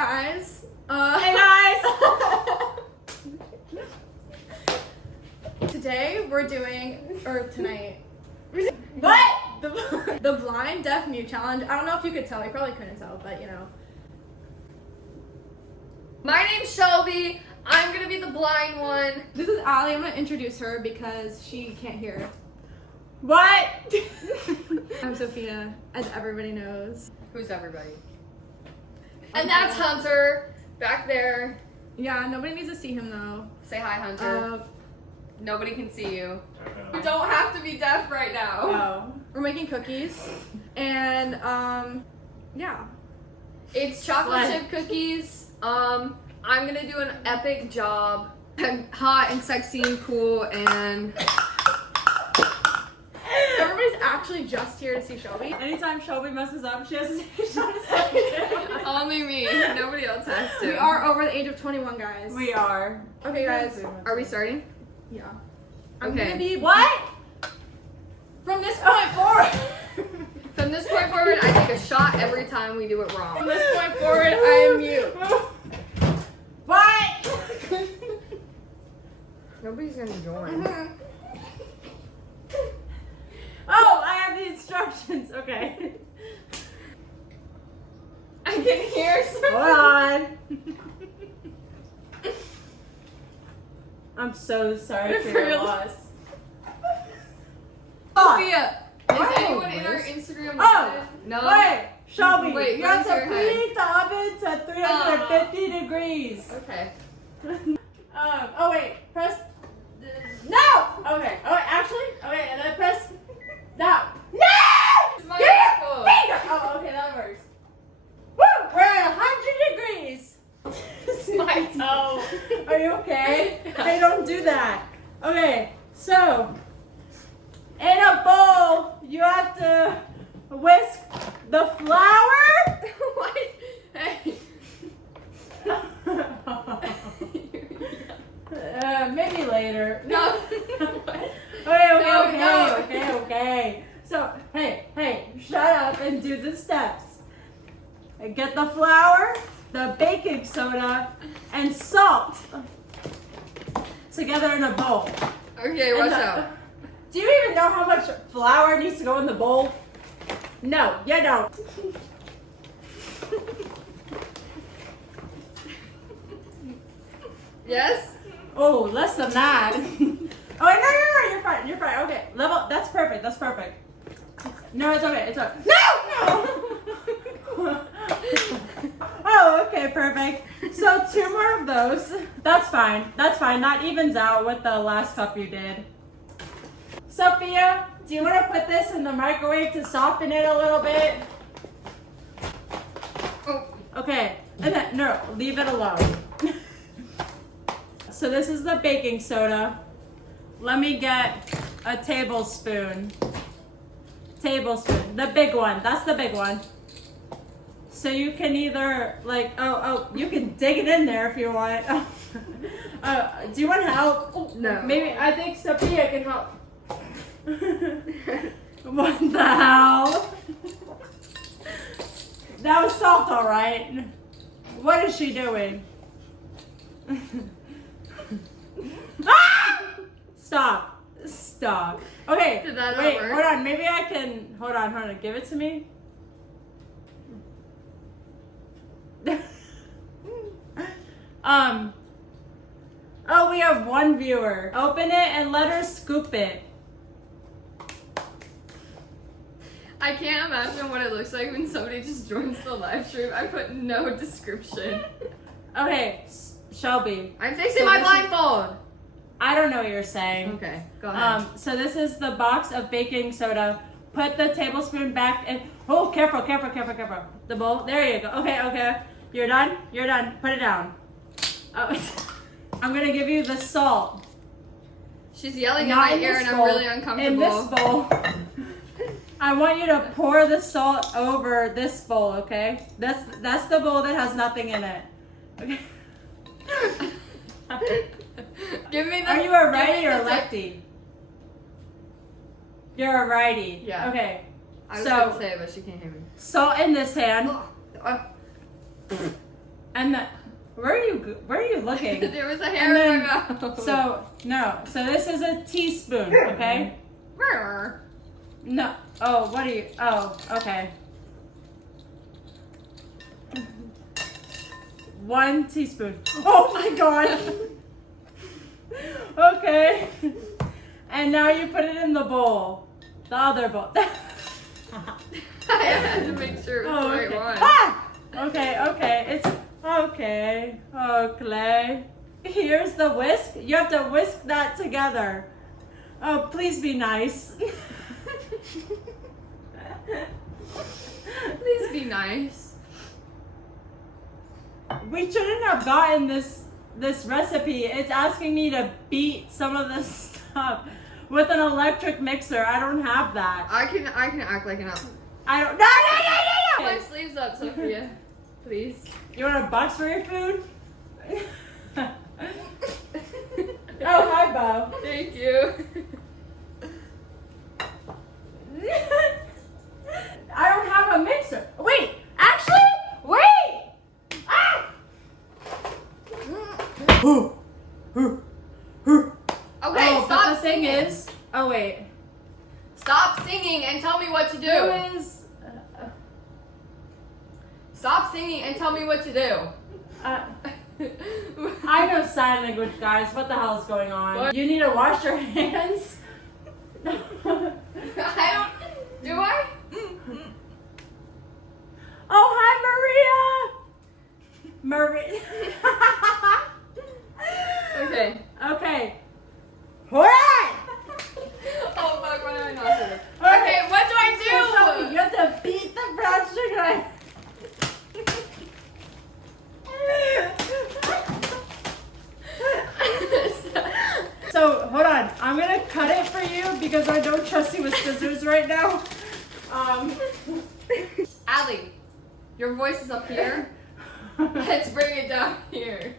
guys. Hey guys! Today we're doing, or tonight, What? the blind deaf mute challenge. I don't know if you could tell. You probably couldn't tell, but you know. My name's Shelby. I'm gonna be the blind one. This is Allie. I'm gonna introduce her because she can't hear. What? I'm Sophia, as everybody knows. Who's everybody? And that's Hunter back there. Yeah, nobody needs to see him though. Say hi, Hunter. Uh, Nobody can see you. You don't have to be deaf right now. Oh. we're making cookies, and yeah. It's chocolate What? chip cookies. I'm gonna do an epic job. I'm hot and sexy and cool and Everybody's actually just here to see Shelby. Anytime Shelby messes up, she has to take a shot at only me. Nobody else has to. We are over the age of 21, guys. We are. Okay, guys. Are we starting? Yeah. I'm Okay. gonna be What? from this point forward. From this point forward, I take a shot every time we do it From wrong. this point forward, I am mute. What? Nobody's gonna join. Oh, I have the instructions. Okay. I can hear Hold on. I'm so sorry for your loss. Sophia, is Wow. anyone in our Instagram Oh, live? No? Wait, Shelby, Wait, you have where's your to head? preheat the oven to 350 degrees. Okay. Oh wait, press. No. Okay. Oh wait, actually. Okay, and then press. No. No. It's my Give me your apple. finger. Oh, okay, that works. Woo! We're at 100 degrees. My toe. Are you okay? Hey, don't do that. Okay, so in a bowl, you have to whisk the flour. What? Hey. Maybe later. No. Okay. So, hey, shut up and do the steps. Get the flour, the baking soda, and salt together in a bowl. Okay, watch And, out. Do you even know how much flour needs to go in the bowl? No, you don't. Yes? Oh, less than that. Oh, no, you're fine. You're fine. Okay, level. That's perfect. No, it's okay. No. Oh, okay, perfect. So 2 more of those. That's fine. That evens out with the last cup you did. Sophia, do you want to put this in the microwave to soften it a little bit? Oh. Okay, and then, no, leave it alone. So this is the baking soda. Let me get a tablespoon. The big one. That's the big one. So you can either you can dig it in there if you want. Do you want help? No. Maybe I think Sophia can help. What the hell? That was soft, all right. What is she doing? Ah! Stop. Okay. Did that not wait, work? hold on. Maybe I can. Hold on. Give it to me. Oh, we have 1 viewer. Open it and let her scoop it. I can't imagine what it looks like when somebody just joins the live stream. I put no description. Okay, Shelby. I'm fixing So my this is- blindfold. I don't know what you're saying. Okay, go ahead. So this is the box of baking soda. Put the tablespoon back in. Oh, careful. The bowl. There you go. Okay. You're done. Put it down. Oh, I'm gonna give you the salt. She's yelling Not in in my ear this and I'm bowl. really uncomfortable. In this bowl. I want you to pour the salt over this bowl, okay? That's the bowl that has nothing in it. Okay. Give me the. Are you a give me righty the or tip. lefty? You're a righty. Yeah. Okay. I was So- gonna say it, but she can't hear me. Salt in this hand. And the, where are you looking? There was a hair in my mouth. So this is a teaspoon, okay? No. Oh, what are you? Oh, okay. 1 teaspoon. Oh my god. Okay. And now you put it in the bowl. The other bowl. I had to make sure it was the right okay. one. Ah! Okay. It's okay. Okay. Here's the whisk. You have to whisk that together. Oh, please be nice. Please be nice. We shouldn't have gotten this recipe. It's asking me to beat some of this stuff with an electric mixer. I don't have that. I can act like an apple. I don't. Put my sleeves up, Sophia. Please. You want a box for your food? Oh, hi, Bo. Thank you. I don't have a mixer. Wait, actually, wait. Ah! Okay, Oh, stop but the thing singing. is, oh wait, Stop singing and tell me what to do. who is? Stop singing and tell me what to do. I know sign language, guys. What the hell is going on? What? You need to wash your hands. I don't. Do I? Oh, hi, Maria. Okay. Okay. Alright. Oh fuck, what am I not doing? Okay, what do I So you have to beat the brown sugar. So hold on, I'm gonna cut it for you because I don't trust you with scissors right now. Allie, your voice is up here. Let's bring it down here.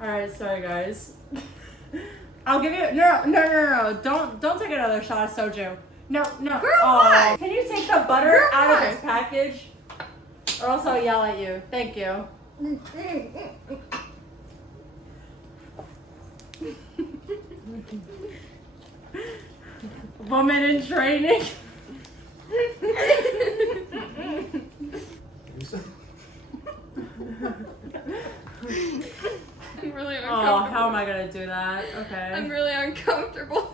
All right, sorry guys. I'll give you no. Don't take another shot of soju. No. Girl, what? Can you take the butter Girl, out what? of its package? Or else I'll yell at you. Thank you. Woman in training. I'm really Oh, uncomfortable. how am I gonna do that? Okay. I'm really uncomfortable.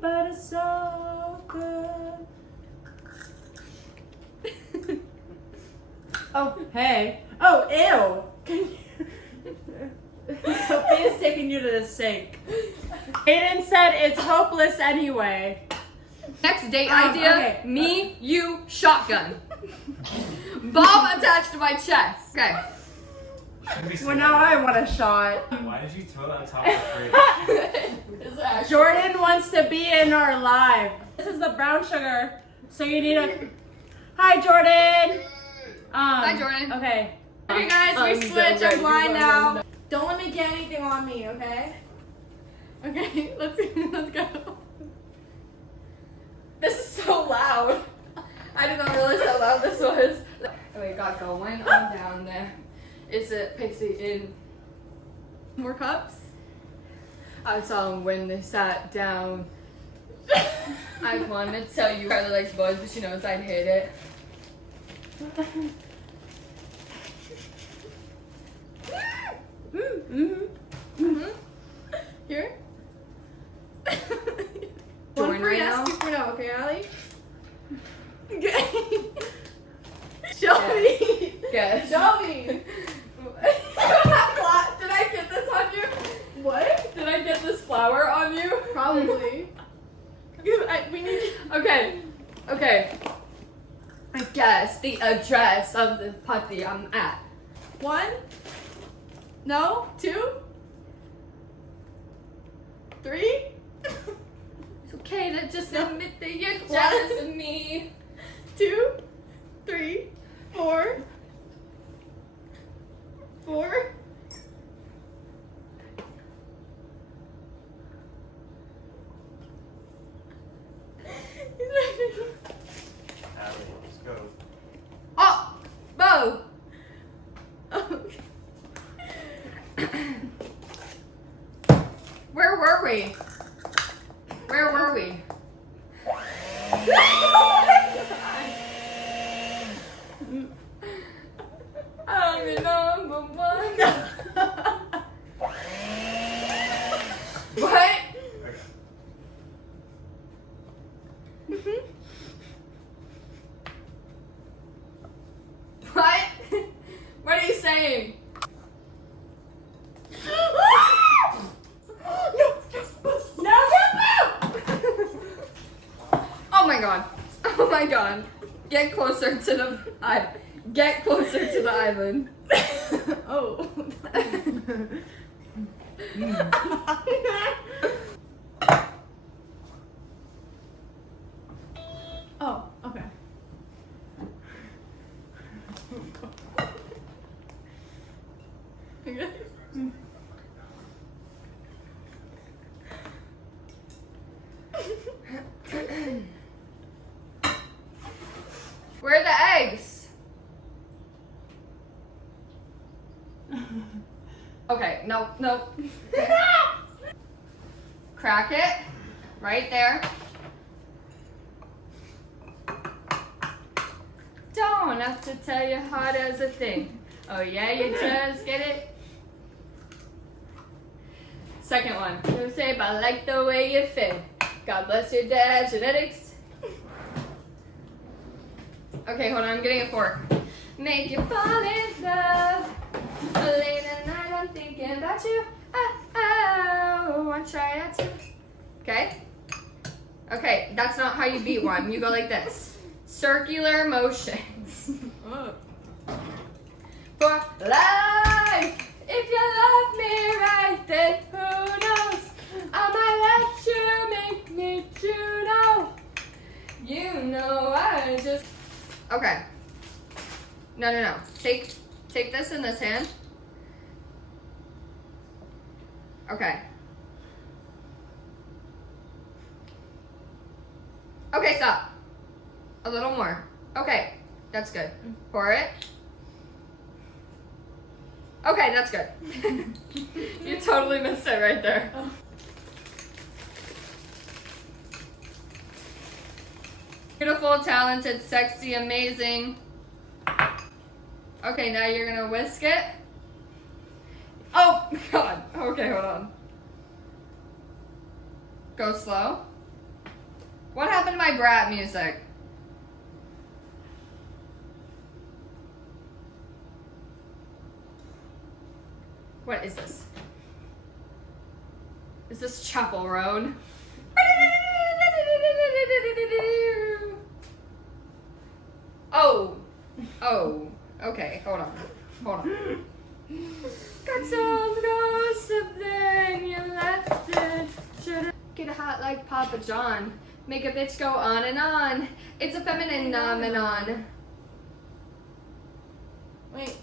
But it's so good. Oh, hey. Oh, ew. Can you... Sophia's taking you to the sink. Aiden said it's hopeless anyway. Next date idea, okay. me, you, shotgun. Bomb attached to my chest. Okay. Well, now I want a shot. Why did you throw it on top of the fridge? Jordan wants to be in our live. This is the brown sugar, so you need a... Hi, Jordan. Hi, Jordan. Okay. Okay, guys, we I'm switch. so I'm blind ready. now. Don't let me get anything on me, okay? Okay, let's go. This is so loud. I did not realize how loud this was. Oh, it got going. I'm down there. It's a pixie in. More cups? I saw them when they sat down. I wanted to tell you Carly likes boys, but she knows I'd hate it. Here? Join One for right yes, now? 2 for no, okay, Allie? Okay. Show me. Guess. Show me. Did I get this on you? What? Did I get this flower on you? Probably. We need. Okay. I guess the address of the party I'm at. 1? No? 2? 3? It's okay to just admit that you're jealous of me. 2, 3, 4. 4. Allie, let's go. Oh, Bo. Where were we? Where were we? I'm the number one. What? What? What are you saying? Oh my god. Oh my god. Get closer to the get closer to the island. Oh. Oh, okay. Where are the eggs? Okay, no. Crack it. Right there. Don't have to tell you how does a thing. Oh yeah, you just get it. Second one. You say, but I like the way you fit. God bless your dad's genetics. Okay, hold on, I'm getting a fork. Make you fall in love. Late at night, I'm thinking about you. Oh, I'll try that too. Okay? Okay, that's not how you beat one. You go like this. Circular motions. Oh. For life. If you love me right, then who knows? I might let you make me true. No. You know I just. Okay. No. Take this in this hand. Okay. Okay, stop. A little more. Okay, that's good. Pour it. Okay, that's good. You totally missed it right there. Beautiful, talented, sexy, amazing. Okay, now you're gonna whisk it. Oh, God. Okay, hold on. Go slow. What happened to my brat music? What is this? Is this Chapel Road? Oh. Okay, hold on. Got some ghost of then you left it. Should've get hot like Papa John. Make a bitch go on and on. It's a feminine phenomenon. Wait.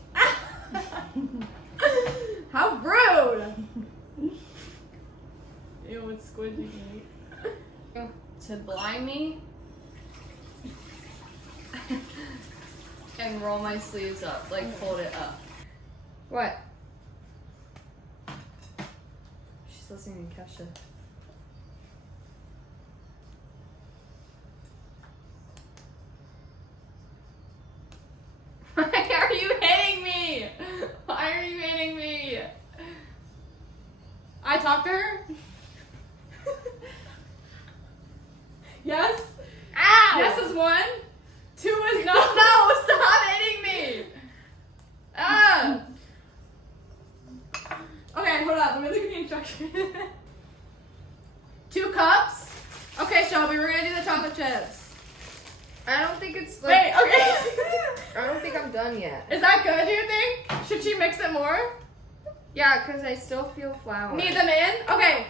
How rude! Ew, it's squidgy. To blind me and roll my sleeves up, like fold it up. What? She's listening to Kesha. Why are you hitting me? Why are you hitting me? I talked to her? Yes? Ow! Yes is one. Two is no. No, stop hitting me! Ah! Okay, hold on. Let me look at the instructions. 2 cups. Okay, Shelby, we're gonna do the chocolate chips. I don't think it's like. Wait, okay. I don't think I'm done yet. Is that good, do you think? Should she mix it more? Yeah, because I still feel flour. Need them in? Okay.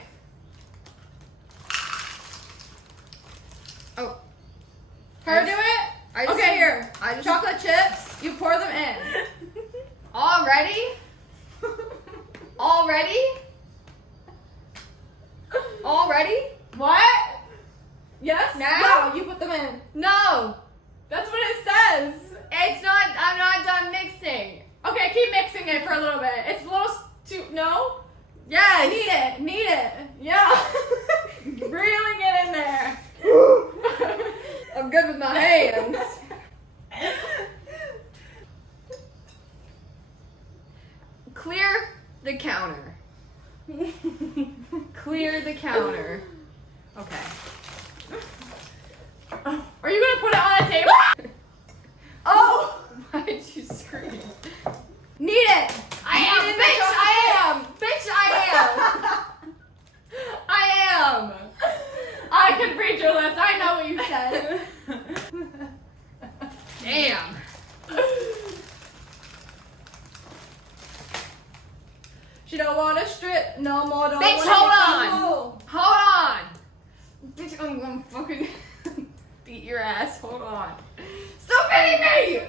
Oh. Her do it? I just- Okay, here. I just- Chocolate chips. You pour them in. Already? Already? Already? What? Yes? Now? No, you put them in. No! That's what it says. It's not, I'm not done mixing. Okay, keep mixing it for a little bit. It's a little too, no? Yes! Need it. Yeah. Reeling it in there. I'm good with my hands. Clear the counter. Clear the counter. Okay. Are you gonna put it on a table? Oh! Why'd you scream? Need it! I am! Bitch, I am! I am! I can read your lips. I know what you said. Damn. She don't want to strip no more. Don't Bitch, wanna hold hit the on. hole. Hold on! Bitch, I'm gonna fucking beat your ass. Hold on. Stop hitting me!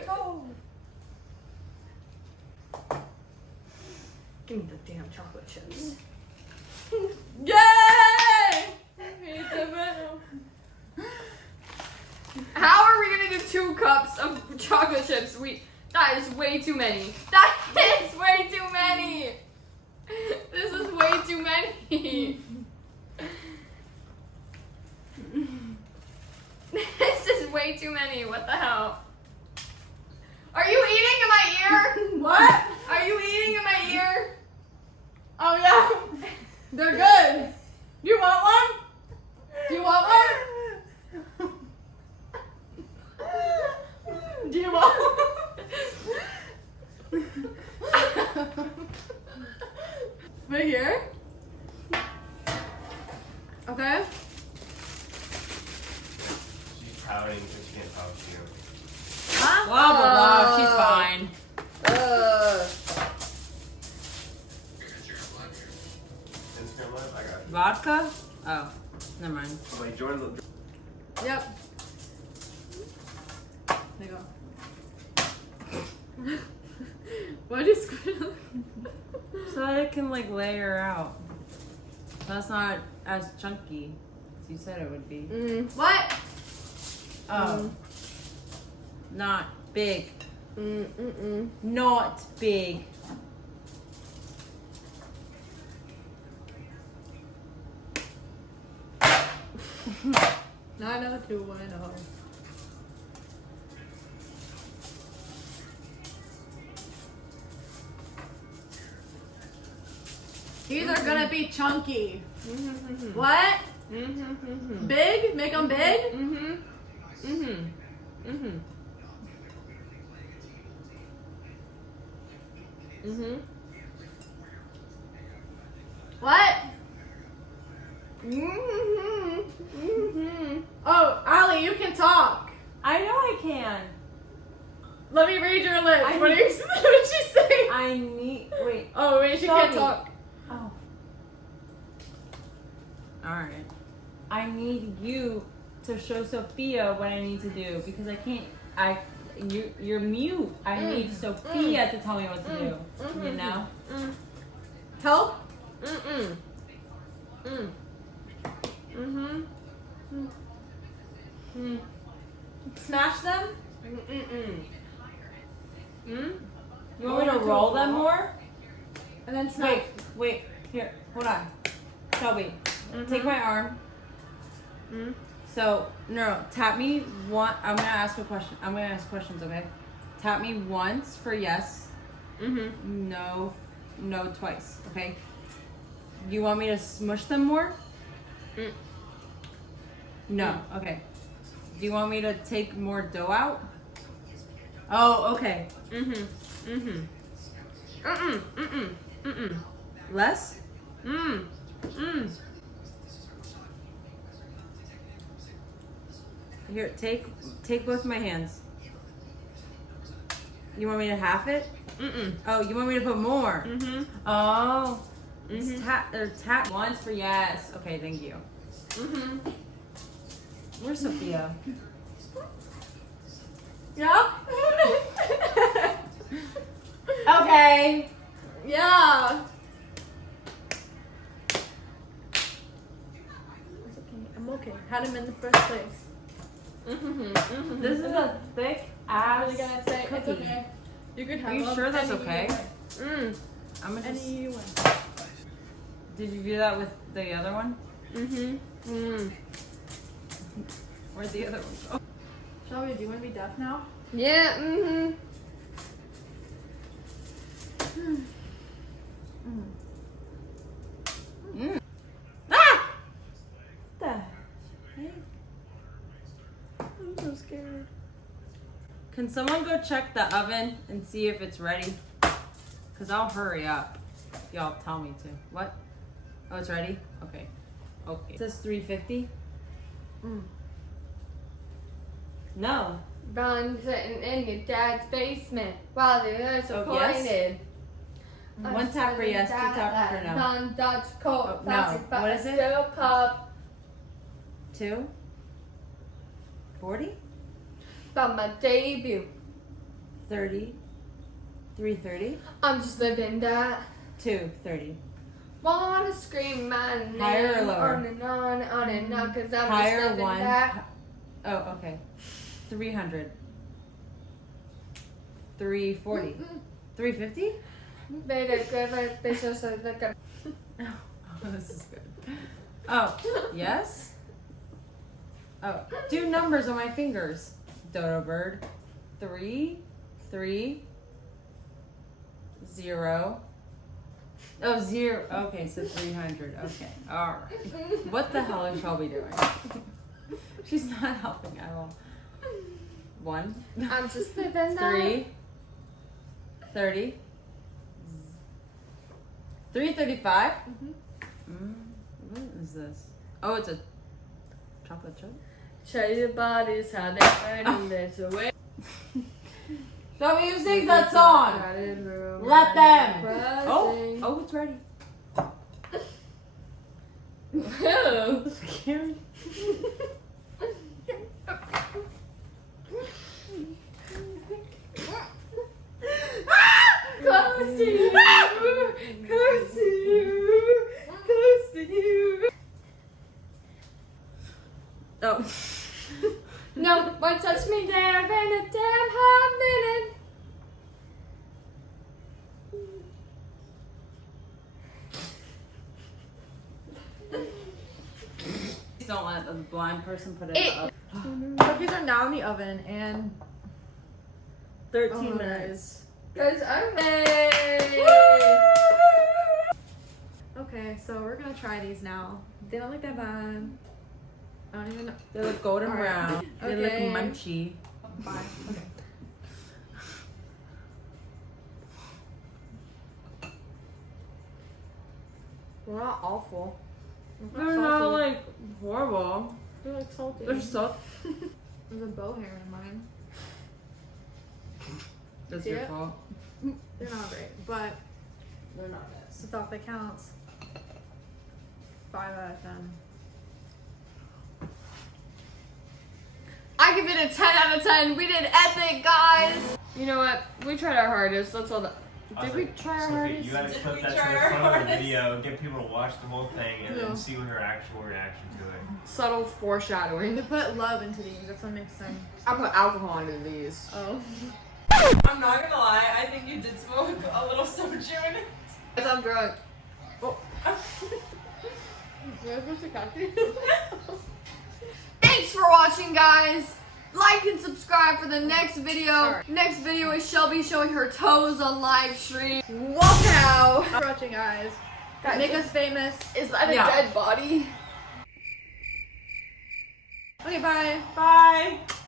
Give me the damn chocolate chips. Yay! How are we gonna do 2 cups of chocolate chips? That is way too many. That is way too many. This is way too many. This is way too many. What the hell? Are you eating in my ear? What? Are you eating in my ear? Oh yeah. They're good. You want one? Do you want one? Do you want one? Right here. Okay. She's pouting because she can't pout to you. Huh? Blah blah blah. She's fine. Instagram live? I got you. Vodka? Oh, never mind. I'm like, join the. Yep. There you go. Why'd you squeal? So that it can like layer out. So that's not as chunky as you said it would be. What? Oh. Not big. Mm-mm-mm. Not big. I know too, I know. These are gonna be chunky. What? Big? Make them big? What? Oh, Ali, you can talk. I know I can. Let me read your lips. I- What did she say? I need. Wait. Oh, wait, she Show can't me. talk. Oh. Alright. I need you to show Sophia what I need to do because I can't. You're mute. I need Sophia to tell me what to do. You know? Help? Smash them? You want me to roll them more? And then smash. Wait. Here, hold on. Shelby, take my arm. So, no, tap me one. I'm gonna ask a question. I'm gonna ask questions, okay? Tap me once for yes. No, twice, okay? You want me to smush them more? No, okay. Do you want me to take more dough out? Oh, okay. Less? Here, take both my hands. You want me to half it? Oh, you want me to put more? Oh. It's tap once for yes. Okay, thank you. Where's Sophia? Yeah? Okay. Yeah. It's okay. I'm okay. Had him in the first place. This is a thick ass I'm gonna say cookie. it's okay. You can have Are you them sure that's any okay? way. I'm gonna just. Any way. Did you do that with the other one? Where'd the other one go? Shelby, do you want to be deaf now? Yeah, Ah! What the heck? I'm so scared. Can someone go check the oven and see if it's ready? Cause I'll hurry up. If y'all tell me to. What? Oh, it's ready? Okay. Okay. It says 350? No. Ron sitting in your dad's basement while the others are Oh, yes? pointed. One tap for yes, two tap for no. Non-Dutch coat, Oh, no. plastic What is it? Still cup 2? 40? from my debut. 30? 330? I'm just living that. 230. Wanna scream my name Higher or lower? on and on, cause I'm Higher just living one. that. Oh, okay. 300. 340. 350? Baby, give it, bitch, just like a. Oh, this is good. Oh, yes? Oh, do numbers on my fingers. Dodo bird. 3, 3, 0. Oh, 0. Okay, so 300. Okay, all right. What the hell is Shelby doing? She's not helping at all. 1, I'm just living that. 3, 30, 335. What is this? Oh, it's a chocolate chip. Show your bodies how they burn and there's a way. Show me who sings that song. Let them. Oh, it's ready. Ew. Scary. Close to you. Close to you. Close to you. Oh. No one touched me there in a damn hot minute. Don't let the blind person put it up. Cookies are now in the oven and 13 oh, minutes. Cause I'm ready. Okay, so we're gonna try these now. They don't look that bad. I don't even know. They look golden All right. brown. They look Okay. munchy. Fine. Okay. They're not awful. They're not like horrible. They're like salty. They're so. There's a bow hair in mine. That's See your it? fault. They're not great, but They're not bad. it's the thought that counts. 5 out of 10. I give it a 10 out of 10. We did epic, guys. You know what? We tried our hardest. That's all that. Did we try our Sophie, hardest? you gotta Did clip we that to the try our front of the hardest? video, get people to watch the whole thing, and Yeah. then see what her actual reaction to it. Subtle foreshadowing. We put love into these. That's what makes them. I put alcohol into these. Oh. I'm not gonna lie, I think you did smoke a little soju in it. Cause I'm drunk. You're supposed to catch me. Thanks for watching, guys. Like and subscribe for the next video. Sure. Next video is Shelby showing her toes on live stream. Walk out. Thanks for watching, guys. Guys, Make us famous. Is that a Yeah. dead body? Okay, bye. Bye.